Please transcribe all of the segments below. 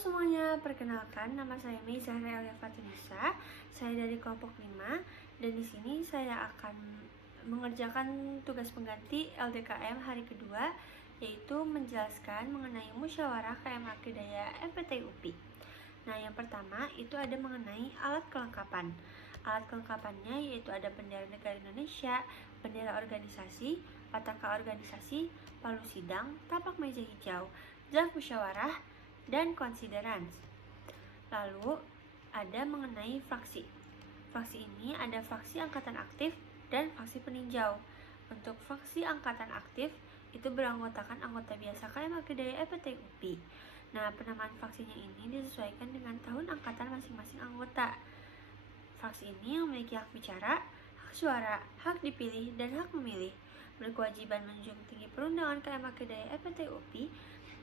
semuanya, perkenalkan nama saya Mei Zahra Elia Fatunisa. Saya dari kelompok 5 dan di sini saya akan mengerjakan tugas pengganti LDKM hari kedua, yaitu menjelaskan mengenai musyawarah KM Akidaya FPT UPI. Nah, yang pertama itu ada mengenai alat kelengkapan. Alat kelengkapannya yaitu ada bendera negara Indonesia, bendera organisasi, pataka organisasi, palu sidang, tapak meja hijau, draft musyawarah, dan considerance. Lalu ada mengenai fraksi. Fraksi ini ada fraksi angkatan aktif dan fraksi peninjau. Untuk fraksi angkatan aktif itu beranggotakan anggota biasa KM Akidaya FPT UPI. Nah, penamaan fraksinya ini disesuaikan dengan tahun angkatan masing-masing anggota. Fraksi ini memiliki hak bicara, hak suara, hak dipilih, dan hak memilih. Berkewajiban menjunjung tinggi perundangan KM Akidaya FPT UPI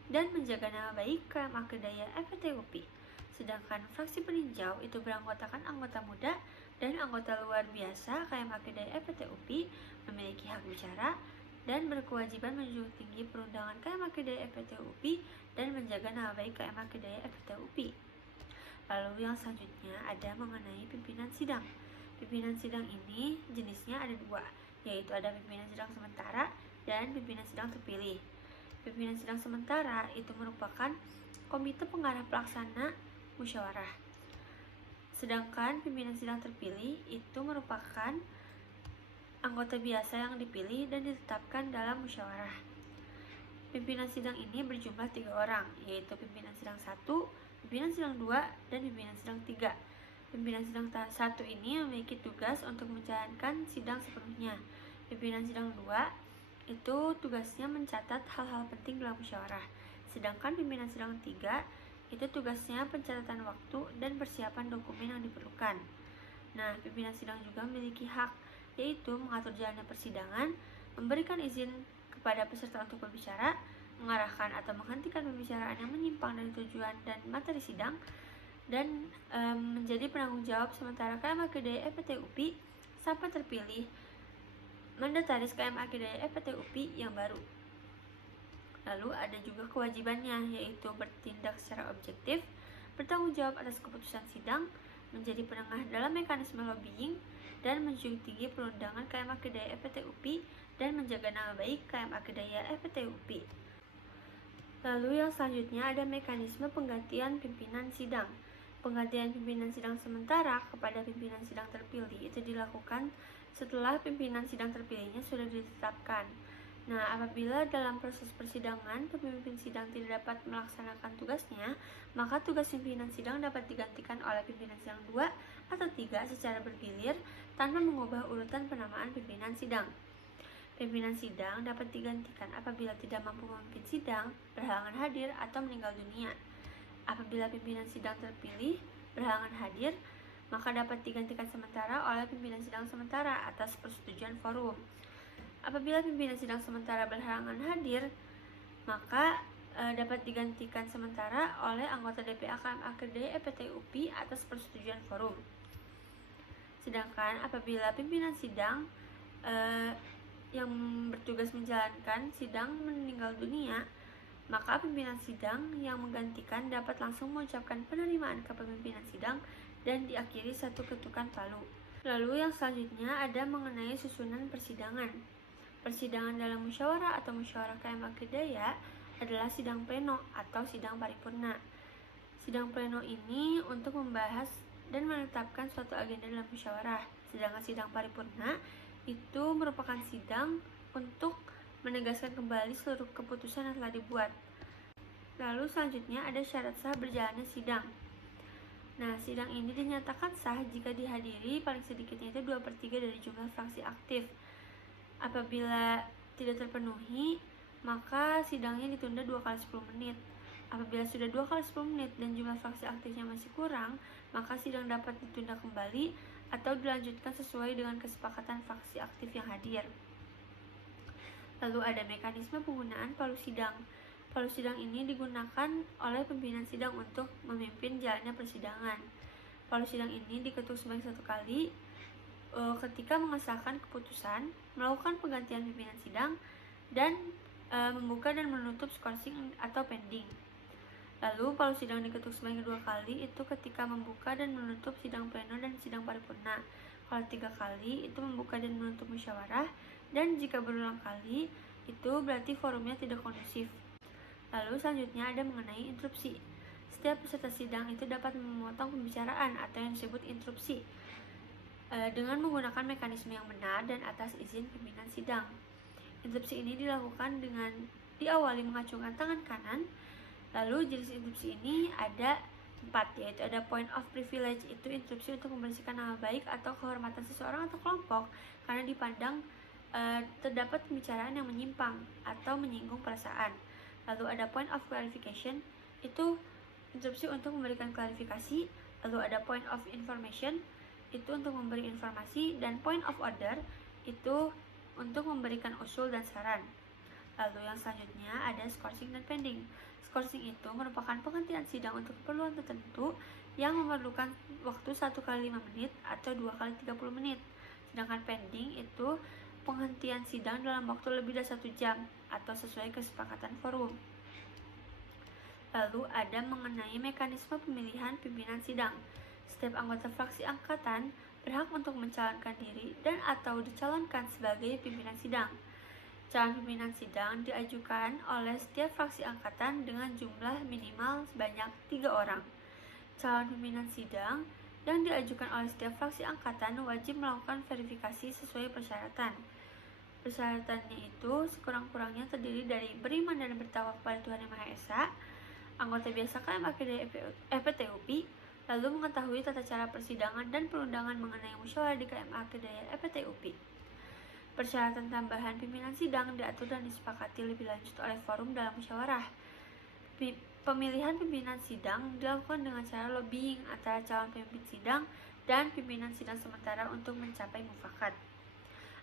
dan menjaga nama baik KM Akidaya FPT UPI. Sedangkan fraksi peninjau itu beranggotakan anggota muda dan anggota luar biasa KM Akidaya FPT UPI, memiliki hak bicara dan berkewajiban menjunjung tinggi perundangan KM Akidaya FPT UPI dan menjaga nama baik KM Akidaya FPT UPI. Lalu yang selanjutnya ada mengenai pimpinan sidang. Pimpinan sidang ini jenisnya ada dua, yaitu ada pimpinan sidang sementara dan pimpinan sidang terpilih. Pimpinan sidang sementara itu merupakan komite pengarah pelaksana musyawarah. Sedangkan pimpinan sidang terpilih itu merupakan anggota biasa yang dipilih dan ditetapkan dalam musyawarah. Pimpinan sidang ini berjumlah 3 orang, yaitu pimpinan sidang 1, pimpinan sidang 2, dan pimpinan sidang 3. Pimpinan sidang 1 ini memiliki tugas untuk menjalankan sidang sepenuhnya. Pimpinan sidang 2 itu tugasnya mencatat hal-hal penting dalam musyawarah. Sedangkan pimpinan sidang 3 itu tugasnya pencatatan waktu dan persiapan dokumen yang diperlukan. Nah, pimpinan sidang juga memiliki hak, yaitu mengatur jalannya persidangan, memberikan izin kepada peserta untuk berbicara, mengarahkan atau menghentikan pembicaraan yang menyimpang dari tujuan dan materi sidang, dan menjadi penanggung jawab sementara KM Akidaya FPT UPI sampai terpilih mandataris KM Akidaya FPT UPI yang baru. Lalu ada juga kewajibannya, yaitu bertindak secara objektif, bertanggung jawab atas keputusan sidang, menjadi penengah dalam mekanisme lobbying, dan menjunjung tinggi perundangan KM Akidaya FPT UPI dan menjaga nama baik KM Akidaya FPT UPI. Lalu yang selanjutnya ada mekanisme penggantian pimpinan sidang. Penggantian pimpinan sidang sementara kepada pimpinan sidang terpilih itu dilakukan setelah pimpinan sidang terpilihnya sudah ditetapkan. Nah, apabila dalam proses persidangan pemimpin sidang tidak dapat melaksanakan tugasnya, maka tugas pimpinan sidang dapat digantikan oleh pimpinan sidang 2 atau 3 secara bergilir tanpa mengubah urutan penamaan pimpinan sidang. Pimpinan sidang dapat digantikan apabila tidak mampu memimpin sidang, berhalangan hadir, atau meninggal dunia. Apabila pimpinan sidang terpilih berhalangan hadir, maka dapat digantikan sementara oleh pimpinan sidang sementara atas persetujuan forum. Apabila pimpinan sidang sementara berhalangan hadir, maka dapat digantikan sementara oleh anggota DPA KM Akidaya FPT UPI atas persetujuan forum. Sedangkan apabila pimpinan sidang yang bertugas menjalankan sidang meninggal dunia, maka pimpinan sidang yang menggantikan dapat langsung mengucapkan penerimaan kepemimpinan sidang dan diakhiri satu ketukan palu. Lalu yang selanjutnya ada mengenai susunan persidangan. Persidangan dalam musyawarah atau musyawarah KM Akidaya adalah sidang pleno atau sidang paripurna. Sidang pleno ini untuk membahas dan menetapkan suatu agenda dalam musyawarah. Sedangkan sidang paripurna itu merupakan sidang untuk menegaskan kembali seluruh keputusan yang telah dibuat. Lalu selanjutnya ada syarat sah berjalannya sidang. Nah, sidang ini dinyatakan sah jika dihadiri paling sedikitnya itu 2/3 dari jumlah fraksi aktif. Apabila tidak terpenuhi, maka sidangnya ditunda 2 kali 10 menit. Apabila sudah 2 kali 10 menit dan jumlah fraksi aktifnya masih kurang, maka sidang dapat ditunda kembali atau dilanjutkan sesuai dengan kesepakatan fraksi aktif yang hadir. Lalu ada mekanisme penggunaan palu sidang. Palu sidang ini digunakan oleh pimpinan sidang untuk memimpin jalannya persidangan. Palu sidang ini diketuk sebanyak 1 kali ketika mengesahkan keputusan, melakukan penggantian pimpinan sidang, dan membuka dan menutup skorsing atau pending. Lalu palu sidang diketuk sebanyak 2 kali itu ketika membuka dan menutup sidang pleno dan sidang paripurna. Kalau 3 kali itu membuka dan menutup musyawarah, dan jika berulang kali itu berarti forumnya tidak kondusif. Lalu selanjutnya ada mengenai interupsi. Setiap peserta sidang itu dapat memotong pembicaraan atau yang disebut interupsi dengan menggunakan mekanisme yang benar dan atas izin pimpinan sidang. Interupsi ini dilakukan dengan diawali mengacungkan tangan kanan. Lalu jenis interupsi ini ada 4, yaitu ada point of privilege, itu interupsi untuk membersihkan nama baik atau kehormatan seseorang atau kelompok karena dipandang terdapat pembicaraan yang menyimpang atau menyinggung perasaan. Lalu ada point of clarification, itu interupsi untuk memberikan klarifikasi. Lalu ada point of information, itu untuk memberi informasi, dan point of order itu untuk memberikan usul dan saran. Lalu yang selanjutnya ada scourging dan pending. Scourging itu merupakan penghentian sidang untuk keperluan tertentu yang memerlukan waktu 1 kali 5 menit atau 2 kali 30 menit. Sedangkan pending itu penghentian sidang dalam waktu lebih dari 1 jam atau sesuai kesepakatan forum. Lalu ada mengenai mekanisme pemilihan pimpinan sidang. Setiap anggota fraksi angkatan berhak untuk mencalonkan diri dan atau dicalonkan sebagai pimpinan sidang. Calon pimpinan sidang diajukan oleh setiap fraksi angkatan dengan jumlah minimal sebanyak 3 orang. Calon pimpinan sidang yang diajukan oleh setiap fraksi angkatan wajib melakukan verifikasi sesuai persyaratan. Persyaratannya itu sekurang-kurangnya terdiri dari beriman dan bertakwa kepada Tuhan Yang Maha Esa, anggota biasa KM Akademi FPTUPI, lalu mengetahui tata cara persidangan dan perundangan mengenai musyawarah di KM Akademi FPTUPI. Persyaratan tambahan pimpinan sidang diatur dan disepakati lebih lanjut oleh forum dalam musyawarah. Pemilihan pimpinan sidang dilakukan dengan cara lobbying antara calon pemimpin sidang dan pimpinan sidang sementara untuk mencapai mufakat.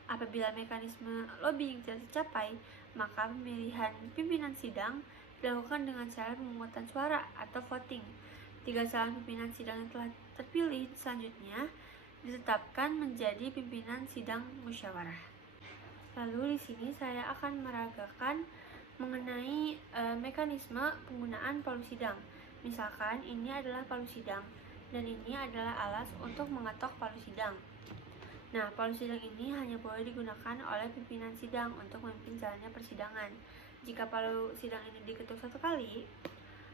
Apabila mekanisme lobbying tidak tercapai, maka pemilihan pimpinan sidang dilakukan dengan cara pemungutan suara atau voting. 3 calon pimpinan sidang yang telah terpilih selanjutnya ditetapkan menjadi pimpinan sidang musyawarah. Lalu di sini saya akan meragakan mengenai mekanisme penggunaan palu sidang. Misalkan ini adalah palu sidang dan ini adalah alas untuk mengetok palu sidang. Nah, palu sidang ini hanya boleh digunakan oleh pimpinan sidang untuk memimpin jalannya persidangan. Jika palu sidang ini diketuk 1 kali,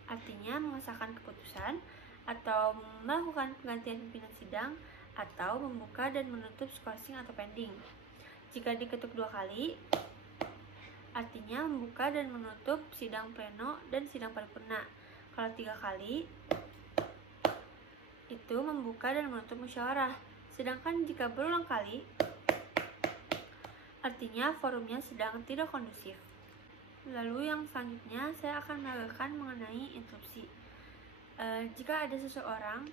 artinya mengesahkan keputusan atau melakukan penggantian pimpinan sidang atau membuka dan menutup scourging atau pending. Jika diketuk 2 kali, artinya membuka dan menutup sidang pleno dan sidang paripurna. Kalau 3 kali, itu membuka dan menutup musyawarah. Sedangkan jika berulang kali, artinya forumnya sedang tidak kondusif. Lalu yang selanjutnya saya akan menagakan mengenai interupsi. Jika ada seseorang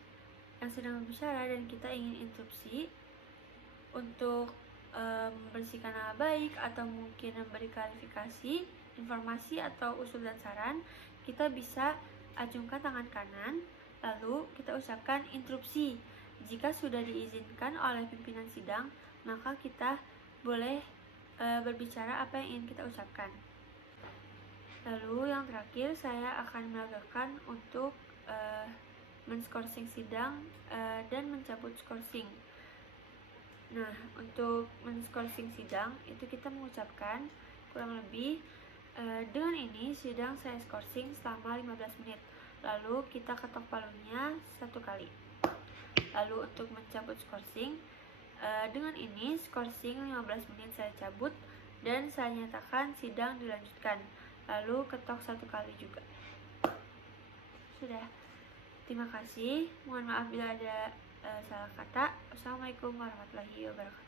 yang sedang berbicara dan kita ingin interupsi untuk membersihkan nama baik atau mungkin memberi klarifikasi, informasi atau usul dan saran, kita bisa acungkan tangan kanan, lalu kita ucapkan interupsi. Jika sudah diizinkan oleh pimpinan sidang, maka kita boleh berbicara apa yang ingin kita ucapkan. Lalu yang terakhir saya akan menagakan untuk men-scourging sidang dan mencabut scourging. Nah, untuk men-scourging sidang itu kita mengucapkan kurang lebih dengan ini sidang saya scourging selama 15 menit. Lalu kita ketok palunya 1 kali. Lalu untuk mencabut scourging, dengan ini scourging 15 menit saya cabut dan saya nyatakan sidang dilanjutkan. Lalu ketok 1 kali juga. Sudah. Terima kasih. Mohon maaf bila ada salah kata. Wassalamualaikum warahmatullahi wabarakatuh.